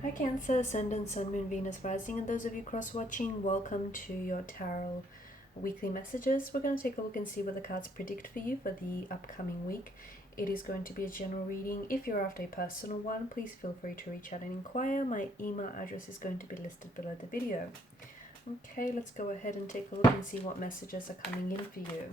Hi Cancer, Ascendant, Sun, Moon, Venus, Rising, and those of you cross-watching, welcome to your Tarot weekly messages. We're going to take a look and see what the cards predict for you for the upcoming week. It is going to be a general reading. If you're after a personal one, please feel free to reach out and inquire. My email address is going to be listed below the video. Okay, let's go ahead and take a look and see what messages are coming in for you.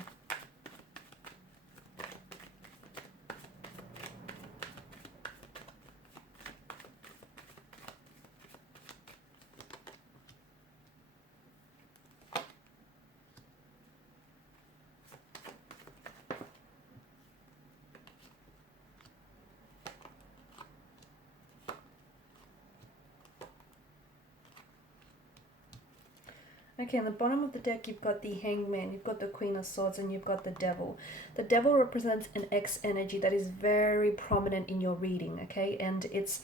Okay, in the bottom of the deck, you've got the Hangman, you've got the Queen of Swords, and you've got the Devil. The Devil represents an X energy that is very prominent in your reading, okay? And it's,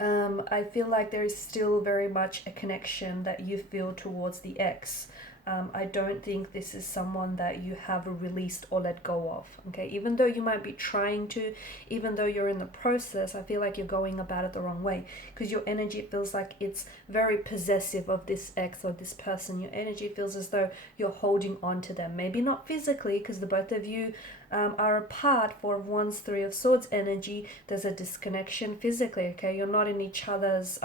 I feel like there is still very much a connection that you feel towards the X. I don't think this is someone that you have released or let go of, okay? Even though you might be trying to, even though you're in the process, I feel like you're going about it the wrong way because your energy feels like it's very possessive of this ex or this person. Your energy feels as though you're holding on to them. Maybe not physically because the both of you are apart. For Wands, Three of Swords energy, there's a disconnection physically, okay? You're not in each other's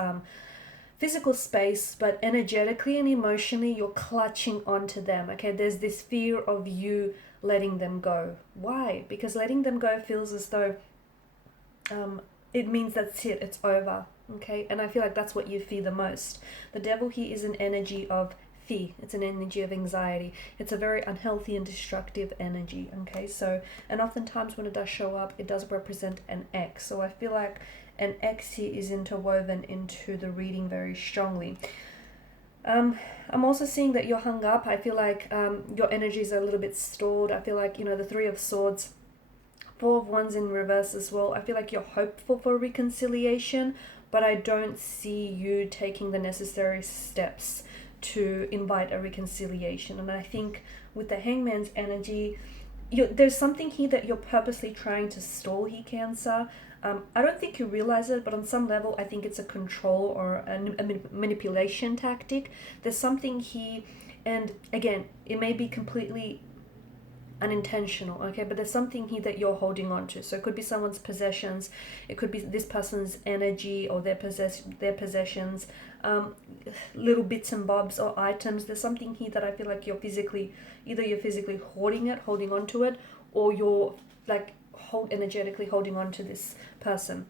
physical space, but energetically and emotionally you're clutching onto them, okay? There's this fear of you letting them go. Why? Because letting them go feels as though it means that's it, it's over, okay? And I feel like that's what you fear the most. The Devil here is an energy of fear. It's an energy of anxiety. It's a very unhealthy and destructive energy, okay? So, and oftentimes when it does show up, it does represent an X. So I feel like an X here is interwoven into the reading very strongly. I'm also seeing that you're hung up. I feel like your energies are a little bit stored. I feel like, the Three of Swords, Four of Wands in reverse as well. I feel like you're hopeful for reconciliation, but I don't see you taking the necessary steps to invite a reconciliation. And I think with the Hangman's energy, there's something here that you're purposely trying to stall here, Cancer. I don't think you realize it, but on some level, I think it's a control or a manipulation tactic. There's something here, and again, it may be completely unintentional, okay, but there's something here that you're holding on to. So it could be someone's possessions, it could be this person's energy or their possessions, little bits and bobs or items. There's something here that I feel like you're physically holding on to it, or you're like energetically holding on to this person.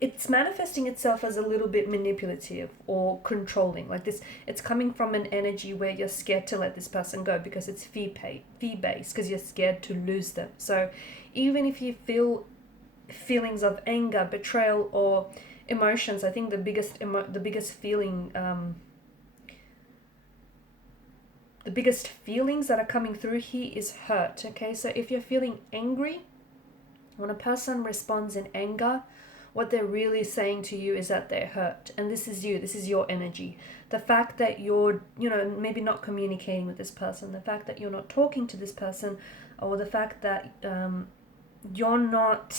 It's manifesting itself as a little bit manipulative or controlling, like this. It's coming from an energy where you're scared to let this person go because it's fear-based, because you're scared to lose them. So even if you feel feelings of anger, betrayal, or emotions, I think the biggest feeling, the biggest feelings that are coming through here is hurt, okay? So if you're feeling angry, when a person responds in anger, what they're really saying to you is that they're hurt. And this is you, this is your energy. The fact that you're, maybe not communicating with this person, the fact that you're not talking to this person, or the fact that you're not,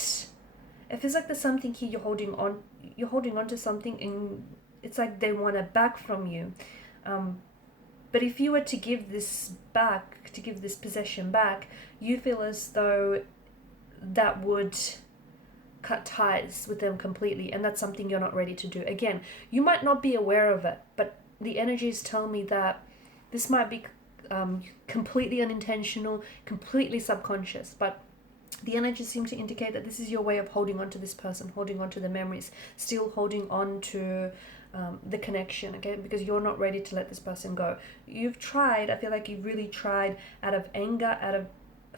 it feels like there's something here you're holding on to something, and it's like they want it back from you. But if you were to give this possession back, you feel as though that would cut ties with them completely, and that's something you're not ready to do. Again, you might not be aware of it, but the energies tell me that this might be completely unintentional, completely subconscious, but the energies seem to indicate that this is your way of holding on to this person, holding on to the memories, still holding on to the connection, okay? Because you're not ready to let this person go. You've tried, I feel like you've really tried, out of anger, out of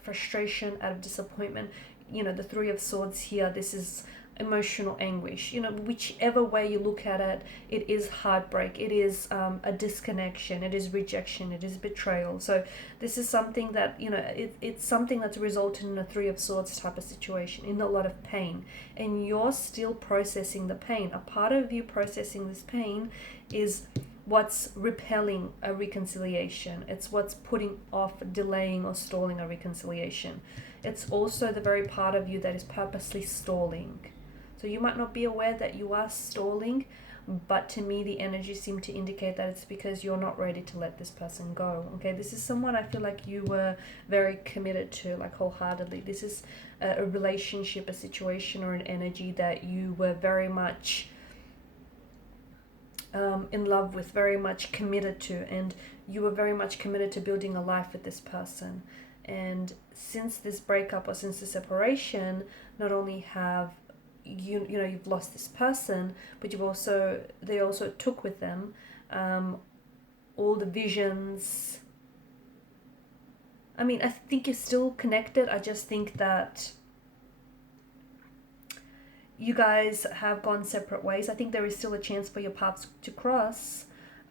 frustration, out of disappointment. The Three of Swords here, this is emotional anguish. Whichever way you look at it, it is heartbreak, it is a disconnection, it is rejection, it is betrayal. So this is something that, it's something that's resulted in a Three of Swords type of situation, in a lot of pain, and you're still processing the pain. A part of you processing this pain is what's repelling a reconciliation. It's what's putting off, delaying, or stalling a reconciliation. It's also the very part of you that is purposely stalling. So you might not be aware that you are stalling, but to me the energy seem to indicate that it's because you're not ready to let this person go. Okay, this is someone I feel like you were very committed to, like wholeheartedly. This is a relationship, a situation, or an energy that you were very much in love with, very much committed to, and you were very much committed to building a life with this person. And since this breakup or since the separation, not only have you know you've lost this person, but they also took with them all the visions. I mean, I think you're still connected. I just think that you guys have gone separate ways. I think there is still a chance for your paths to cross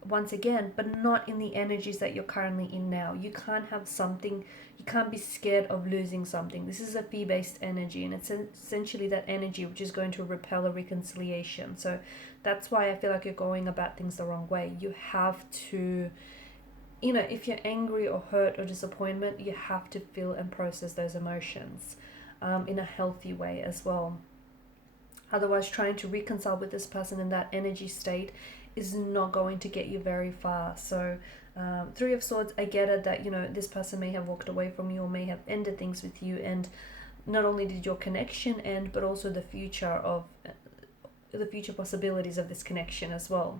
once again, but not in the energies that you're currently in now. You can't have something, you can't be scared of losing something. This is a fee-based energy, and it's essentially that energy which is going to repel a reconciliation. So that's why I feel like you're going about things the wrong way. You have to, you know, if you're angry or hurt or disappointment, you have to feel and process those emotions in a healthy way as well. Otherwise, trying to reconcile with this person in that energy state is not going to get you very far. So Three of Swords, I get it that, you know, this person may have walked away from you or may have ended things with you, and not only did your connection end, but also the future possibilities of this connection as well.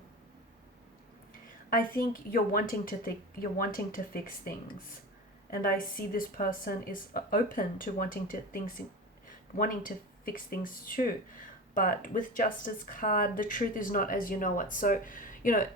I think you're wanting to fix things, and I see this person is open to wanting to fix things too. But with Justice card, the truth is not as you know it. So, you know,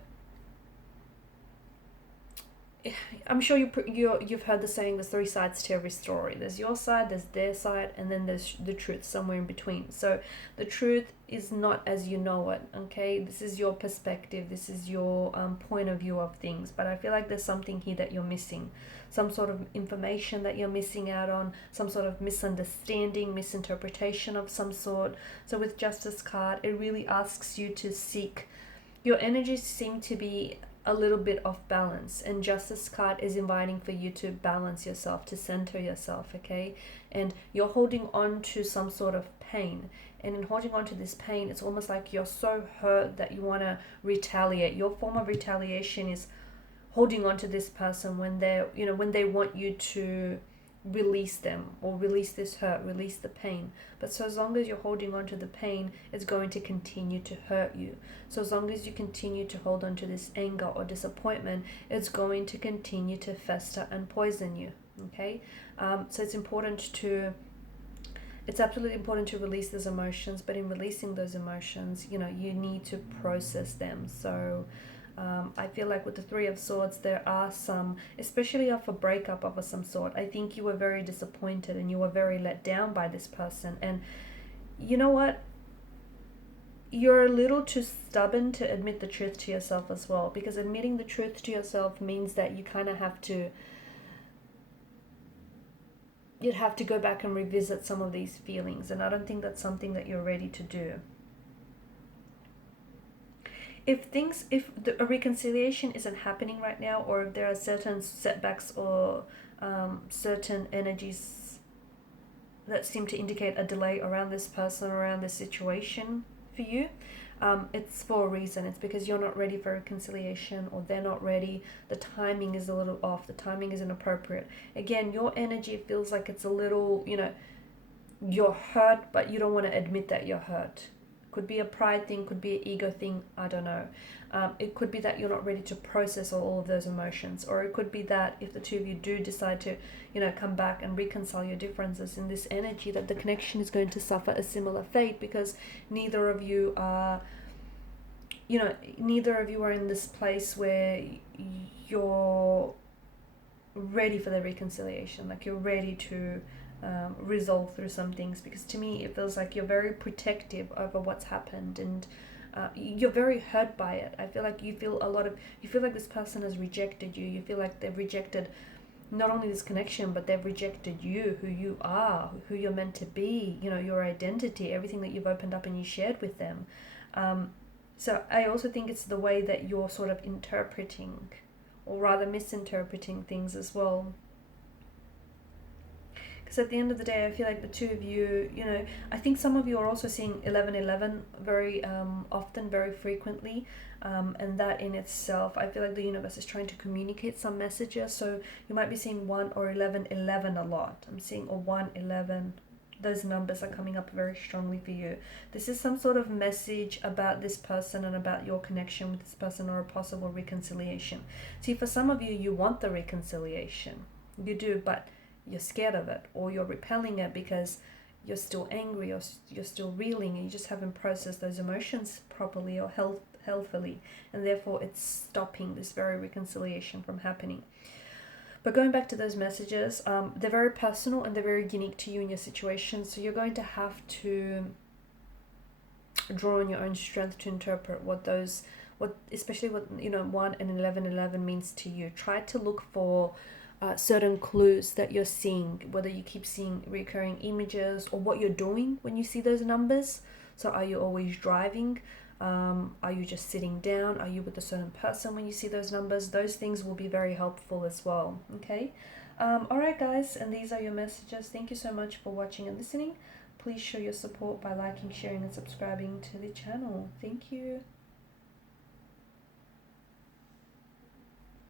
I'm sure you've heard the saying, there's three sides to every story. There's your side, there's their side, and then there's the truth somewhere in between. So the truth is not as you know it, okay? This is your perspective, this is your point of view of things. But I feel like there's something here that you're missing. Some sort of information that you're missing out on, some sort of misunderstanding, misinterpretation of some sort. So with Justice card, it really asks you to seek. Your energies seem to be a little bit off balance, and Justice card is inviting for you to balance yourself, to center yourself, okay? And you're holding on to some sort of pain, and in holding on to this pain, it's almost like you're so hurt that you want to retaliate. Your form of retaliation is holding on to this person when they want you to release them or release this hurt, release the pain. But so as long as you're holding on to the pain, it's going to continue to hurt you. So as long as you continue to hold on to this anger or disappointment, it's going to continue to fester and poison you. Okay, so it's absolutely important to release those emotions. But in releasing those emotions, you need to process them. So I feel like with the Three of Swords, there are some, especially of a breakup of some sort. I think you were very disappointed and you were very let down by this person. And you know what? You're a little too stubborn to admit the truth to yourself as well, because admitting the truth to yourself means that you kind of you'd have to go back and revisit some of these feelings. And I don't think that's something that you're ready to do. If a reconciliation isn't happening right now, or if there are certain setbacks or certain energies that seem to indicate a delay around this person, around this situation for you, it's for a reason. It's because you're not ready for reconciliation, or they're not ready. The timing is a little off. The timing is inappropriate. Again, your energy feels like it's a little, you're hurt, but you don't want to admit that you're hurt. Could be a pride thing, could be an ego thing, I don't know. It could be that you're not ready to process all of those emotions, or it could be that if the two of you do decide to, come back and reconcile your differences in this energy, that the connection is going to suffer a similar fate, because neither of you are in this place where you're ready for the reconciliation, like you're ready to resolve through some things. Because to me it feels like you're very protective over what's happened, and you're very hurt by it. I feel like you feel like this person has rejected you. You feel like they've rejected not only this connection, but they've rejected you, who you are, who you're meant to be, your identity, everything that you've opened up and you shared with them. So I also think it's the way that you're sort of interpreting, or rather misinterpreting things as well. Because at the end of the day, I feel like the two of you, you know, I think some of you are also seeing 1111 very often, very frequently. And that in itself, I feel like the universe is trying to communicate some messages. So you might be seeing 1 or 1111 a lot. I'm seeing a 111. Those numbers are coming up very strongly for you. This is some sort of message about this person and about your connection with this person, or a possible reconciliation. See, for some of you, you want the reconciliation. You do, but you're scared of it, or you're repelling it because you're still angry, or you're still reeling, and you just haven't processed those emotions properly or healthily, and therefore it's stopping this very reconciliation from happening. But going back to those messages, they're very personal and they're very unique to you and your situation. So you're going to have to draw on your own strength to interpret what those, especially what, you know, 1 and 1111 means to you. Try to look for certain clues that you're seeing, whether you keep seeing recurring images, or what you're doing when you see those numbers. So are you always driving? Are you just sitting down? Are you with a certain person when you see those numbers? Those things will be very helpful as well. Okay. Alright guys, and these are your messages. Thank you so much for watching and listening. Please show your support by liking, sharing and subscribing to the channel. Thank you.